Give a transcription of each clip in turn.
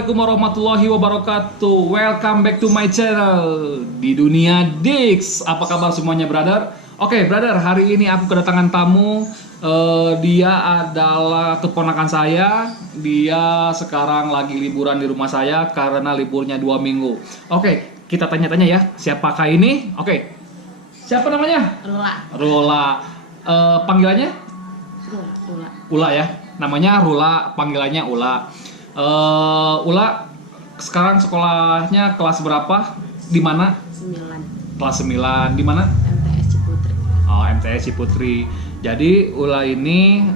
Assalamualaikum warahmatullahi wabarakatuh. Welcome back to my channel di dunia Dix. Apa kabar semuanya, brother? Oke, brother, hari ini aku kedatangan tamu. Dia adalah keponakan saya. Dia sekarang lagi liburan di rumah saya karena liburnya 2 minggu. Oke, kita tanya-tanya ya. Siapakah ini? Oke, siapa namanya? Rula. Rula. Panggilannya? Rula. Ula ya. Namanya Rula, panggilannya Ula. Ula sekarang sekolahnya kelas berapa? Di mana? 9. Kelas 9. Di mana? MTS Ciputri. Oh, MTS Ciputri. Jadi Ula ini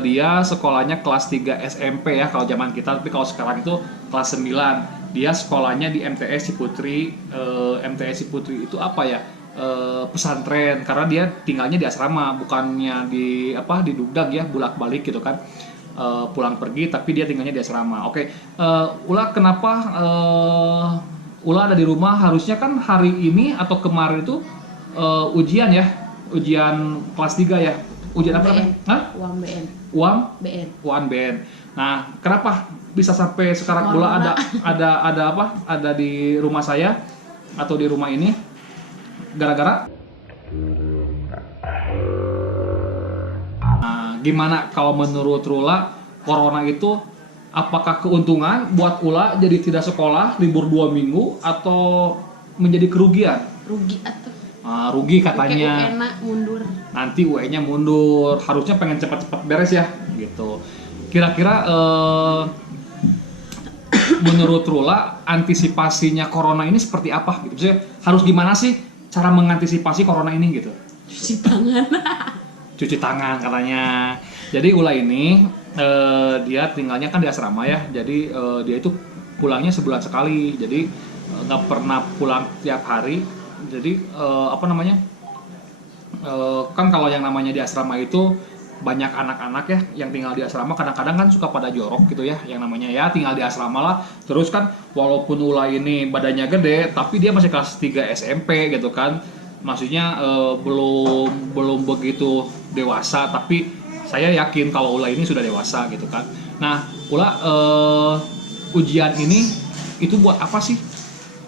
dia sekolahnya kelas 3 SMP ya kalau zaman kita, tapi kalau sekarang itu kelas 9. Dia sekolahnya di MTS Ciputri. MTS Ciputri itu apa ya? Pesantren, karena dia tinggalnya di asrama, bukannya di Dugdag ya, bolak-balik gitu kan. Pulang pergi tapi dia tinggalnya di asrama. Oke, Ula kenapa Ula ada di rumah? Harusnya kan hari ini atau kemarin itu ujian ya, ujian kelas 3 ya. Ujian apa namanya? Hah? UAM BN. UAM? BN. UAM BN. Nah, kenapa bisa sampai sekarang Ula ada di rumah saya atau di rumah ini? Gara-gara gimana kalau menurut Rula, corona itu apakah keuntungan buat Ula jadi tidak sekolah libur 2 minggu atau menjadi kerugian? Rugi atau? Rugi katanya. UN mundur. Nanti UN-nya mundur. Harusnya pengen cepat-cepat beres ya, gitu. Kira-kira menurut Rula antisipasinya corona ini seperti apa? Gitu. Maksudnya, harus gimana sih cara mengantisipasi corona ini gitu? Cuci tangan. Cuci tangan katanya. Jadi Ula ini dia tinggalnya kan di asrama ya. Jadi dia itu pulangnya sebulan sekali. Jadi nggak pernah pulang tiap hari. Jadi kan kalau yang namanya di asrama itu banyak anak-anak ya yang tinggal di asrama, kadang-kadang kan suka pada jorok gitu ya, yang namanya ya tinggal di asrama lah. Terus kan walaupun Ula ini badannya gede, tapi dia masih kelas 3 SMP gitu kan. Maksudnya belum begitu dewasa, tapi saya yakin kalau Ula ini sudah dewasa gitu kan. Nah, Ula ujian ini itu buat apa sih?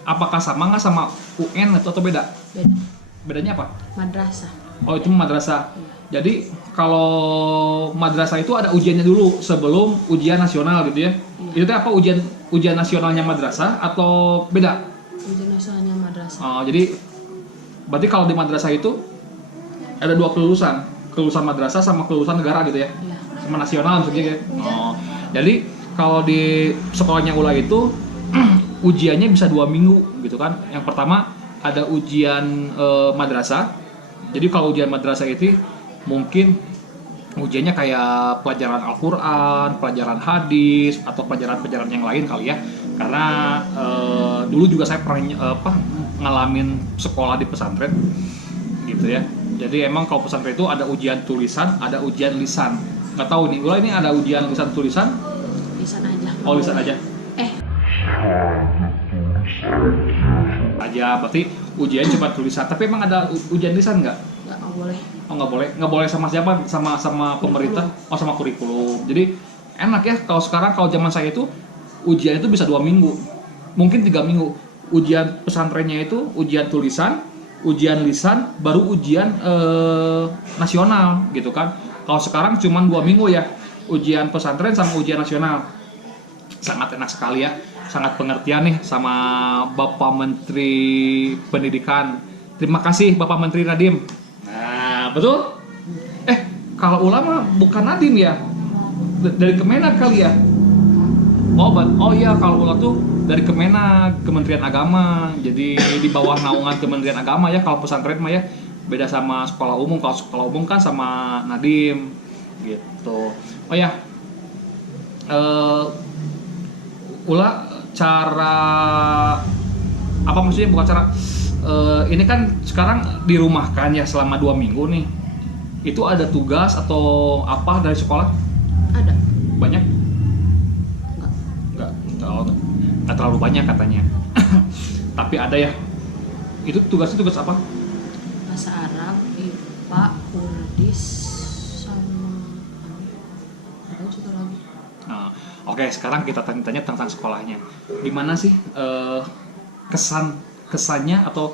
Apakah sama nggak sama UN atau beda? Beda. Bedanya apa? Madrasah. Oh, itu madrasah. Jadi kalau madrasah itu ada ujiannya dulu sebelum ujian nasional gitu ya. Itu apa ujian nasionalnya madrasah atau beda? Ujian nasionalnya madrasah. Oh, jadi berarti kalau di madrasah itu ada 2 kelulusan madrasah sama kelulusan negara gitu ya. Iya. Sama nasional maksudnya ya. Oh. Jadi kalau di sekolahnya Ula itu ujiannya bisa 2 minggu gitu kan. Yang pertama ada ujian madrasah. Jadi kalau ujian madrasah itu mungkin ujiannya kayak pelajaran Al-Quran, pelajaran hadis, atau pelajaran-pelajaran yang lain kali ya. Karena dulu juga saya pernah ngalamin sekolah di pesantren gitu ya. Jadi emang kalau pesantren itu ada ujian tulisan, ada ujian lisan. Nggak tahu nih, ini ada ujian lisan tulisan? Lisan aja. Oh, lisan aja. Aja, berarti ujian cuma tulisan. Tapi emang ada ujian lisan nggak? Nggak boleh. Oh, nggak boleh. Nggak boleh sama siapa? Sama pemerintah? Oh, sama kurikulum. Jadi enak ya kalau sekarang, kalau zaman saya itu ujian itu bisa 2 minggu, mungkin 3 minggu. Ujian pesantrennya itu ujian tulisan, ujian lisan, baru ujian nasional gitu kan. Kalau sekarang cuma 2 minggu ya, ujian pesantren sama ujian nasional. Sangat enak sekali ya, sangat pengertian nih sama Bapak Menteri Pendidikan. Terima kasih Bapak Menteri Nadiem. Nah, betul? Kalau ulama bukan Nadiem ya? Dari Kemenak kali ya? Oh iya, kalau Ula tuh dari Kemenak, Kementerian Agama. Jadi di bawah naungan Kementerian Agama ya. Kalau pesantren mah ya beda sama sekolah umum. Kalau sekolah umum kan sama Nadiem gitu. Oh ya, Ula cara apa maksudnya, bukan cara ini kan sekarang dirumahkan ya selama 2 minggu nih. Itu ada tugas atau apa dari sekolah? Ada. Banyak? Nggak terlalu banyak katanya. Tapi ada ya. Itu tugasnya tugas apa? Bahasa Arab, IPA, Kurdis, sama ada juga lagi. Oke, sekarang kita tanya tentang sekolahnya. Gimana sih kesannya atau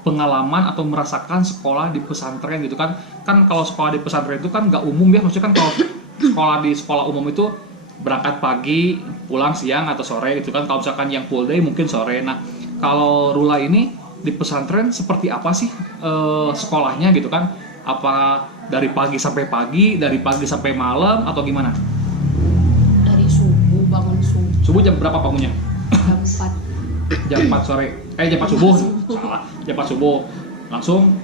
pengalaman atau merasakan sekolah di pesantren gitu kan? Kan kalau sekolah di pesantren itu kan nggak umum ya, maksudnya kan kalau sekolah di sekolah umum itu berangkat pagi, pulang siang atau sore gitu kan. Kalau misalkan yang full day mungkin sore. Nah, kalau Rula ini di pesantren seperti apa sih sekolahnya gitu kan? Apa dari pagi sampai pagi, dari pagi sampai malam atau gimana? Dari subuh, bangun subuh Subuh jam berapa bangunnya? jam 4 Jam 4 sore. Jam 4 subuh. Salah. Jam 4 subuh. Langsung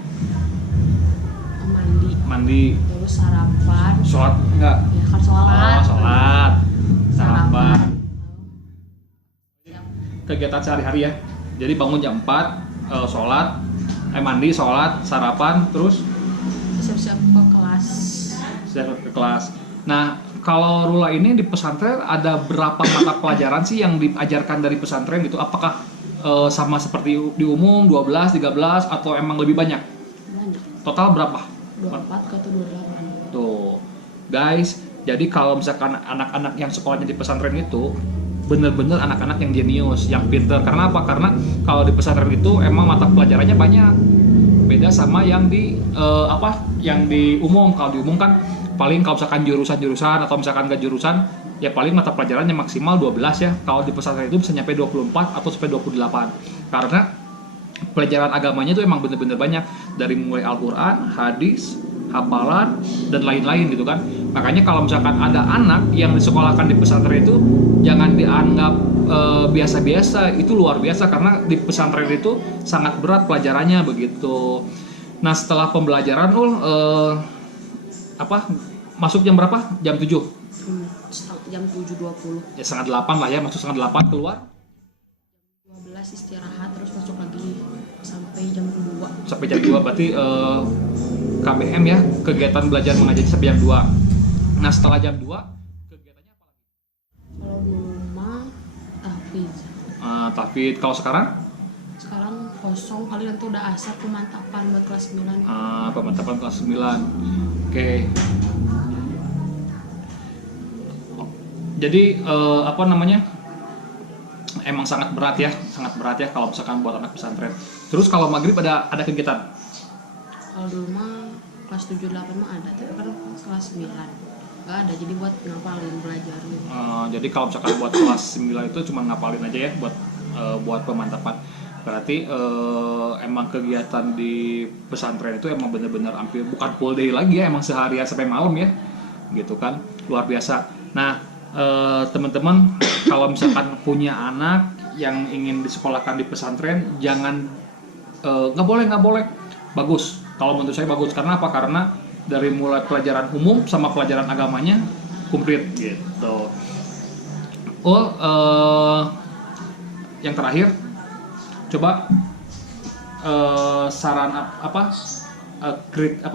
mandi, terus sarapan. sholat enggak? Ya kan sholat. Oh, sholat. Sarapan. Sarapan. Kegiatan sehari-hari ya. Jadi bangun jam 4, sholat, mandi, sholat, sarapan, terus Siap-siap ke kelas. ke kelas. Nah, kalau Rula ini di pesantren ada berapa mata pelajaran sih yang diajarkan dari pesantren gitu? Apakah sama seperti di umum 12, 13 atau emang lebih banyak? Banyak. Total berapa? 24 atau 28. Tuh, guys. Jadi kalau misalkan anak-anak yang sekolahnya di pesantren itu bener-bener anak-anak yang jenius, yang pinter. Karena apa? Karena kalau di pesantren itu emang mata pelajarannya banyak. Beda sama yang di yang di umum. Kalau di umum kan paling kalau misalkan jurusan-jurusan atau misalkan nggak jurusan ya paling mata pelajarannya maksimal 12 ya. Kalau di pesantren itu bisa nyampe 24 atau sampai 28 karena pelajaran agamanya itu emang bener-bener banyak, dari mulai Al-Quran, hadis, hafalan dan lain-lain gitu kan. Makanya kalau misalkan ada anak yang disekolahkan di pesantren itu jangan dianggap biasa-biasa, itu luar biasa karena di pesantren itu sangat berat pelajarannya begitu. Nah, setelah pembelajaran masuk jam berapa? Jam 7? Jam 7.20. Ya setengah 8 lah ya, masuk setengah 8 keluar 12 istirahat terus masuk lagi sampai jam 2. sampai jam 2 berarti KBM ya, kegiatan belajar mengajar sampai jam 2. Nah, setelah jam 2 kegiatannya apa lagi? Kalau dulu mah tahfiz. Tahfidz. Kalau sekarang? Sekarang kosong, kali nanti udah asar pemantapan buat kelas 9. Pemantapan kelas 9. Oke. Jadi emang sangat berat ya kalau misalkan buat anak pesantren. Terus kalau maghrib ada kegiatan? Kalau dulu mah kelas 7 8 mah ada, tapi kan kelas 9 nggak ada, jadi buat ngapalin belajar gitu. Jadi kalau misalkan buat kelas 9 itu cuma ngapalin aja ya buat pemantapan. Berarti emang kegiatan di pesantren itu emang bener-bener hampir bukan full day lagi ya, emang seharian sampai malam ya, gitu kan, luar biasa. Nah, teman-teman kalau misalkan punya anak yang ingin disekolahkan di pesantren, jangan nggak boleh, bagus. Kalau menurut saya bagus, karena apa? Karena dari mulai pelajaran umum sama pelajaran agamanya komplit gitu. Yang terakhir, coba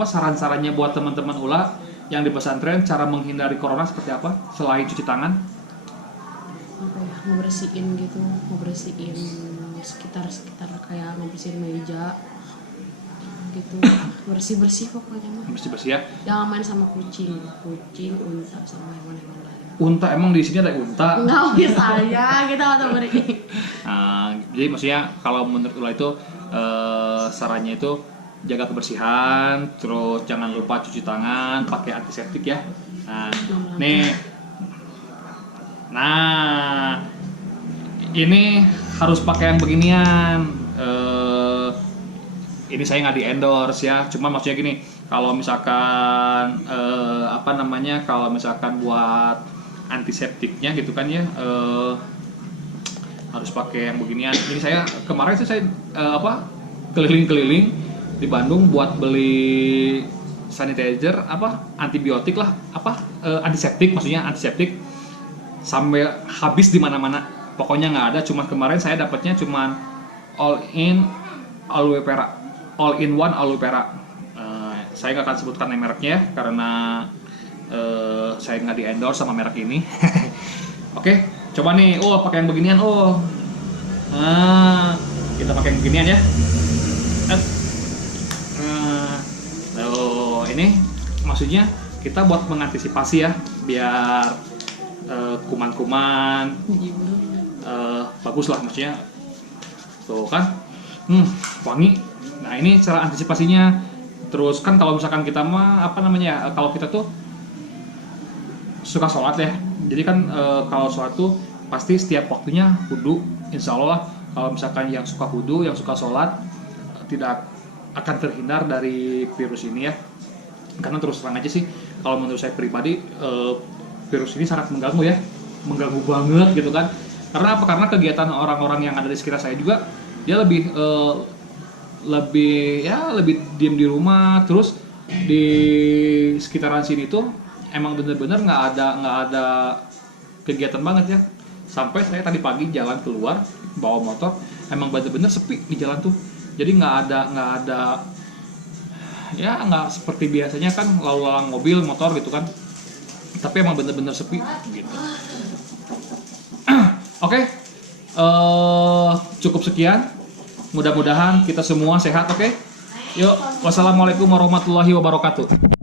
saran-sarannya buat teman-teman Ula yang di pesantren, cara menghindari corona seperti apa selain cuci tangan? Ngebersihin sekitar kayak ngebersihin meja gitu, bersih pokoknya mah. Bersih ya. Jangan main sama kucing, unta sama hewan-hewan lain. Unta, emang di sini ada unta? Enggak bisa ya, kita atau beri. Jadi maksudnya kalau menurut Ula itu sarannya itu jaga kebersihan, terus jangan lupa cuci tangan, pakai antiseptik ya. Nah, ini harus pakai yang beginian. Ini saya nggak di endorse ya, cuma maksudnya gini, kalau misalkan kalau misalkan buat antiseptiknya gitu kan ya, harus pakai yang beginian. Ini saya kemarin sih keliling-keliling di Bandung buat beli sanitizer antibiotik lah, antiseptik, maksudnya antiseptik, sampai habis di mana-mana. Pokoknya nggak ada. Cuma kemarin saya dapatnya cuma all in one aloe vera. Saya nggak akan sebutkan mereknya ya, karena saya nggak di endorse sama merek ini. Oke, coba nih, pakai yang beginian. Kita pakai yang beginian ya. Ini maksudnya kita buat mengantisipasi ya, biar kuman-kuman, bagus lah maksudnya. Tuh kan, wangi. Nah ini cara antisipasinya. Terus kan kalau misalkan kita mah apa namanya, kalau kita tuh suka sholat ya. Jadi kan kalau sholat tuh pasti setiap waktunya wudu. Insya Allah lah, kalau misalkan yang suka wudu, yang suka sholat tidak akan terhindar dari virus ini ya. Karena terus terang aja sih, kalau menurut saya pribadi virus ini sangat mengganggu ya, mengganggu banget gitu kan. Karena apa? Karena kegiatan orang-orang yang ada di sekitar saya juga dia lebih lebih diem di rumah. Terus di sekitaran sini tuh emang bener-bener nggak ada kegiatan banget ya. Sampai saya tadi pagi jalan keluar bawa motor, emang bener-bener sepi di jalan tuh. Jadi nggak ada ya, nggak seperti biasanya kan lalu lalang mobil motor gitu kan, tapi emang bener-bener sepi gitu. Oke, cukup sekian, mudah-mudahan kita semua sehat. Oke, yuk, wassalamualaikum warahmatullahi wabarakatuh.